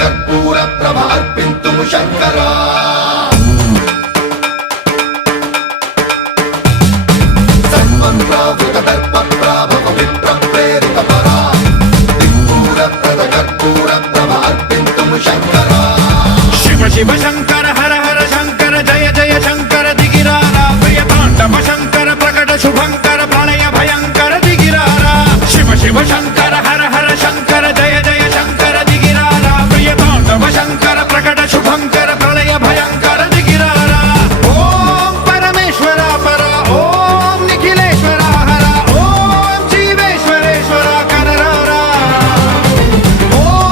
कर्पूर प्रभ अर्पिन्तुं शंकरा सर्वं प्रावृत दर्प प्राभव विप्र प्रेरित परा कर्पूर प्रभ अर्पिन्तुं शंकरा शिव शिव शंकर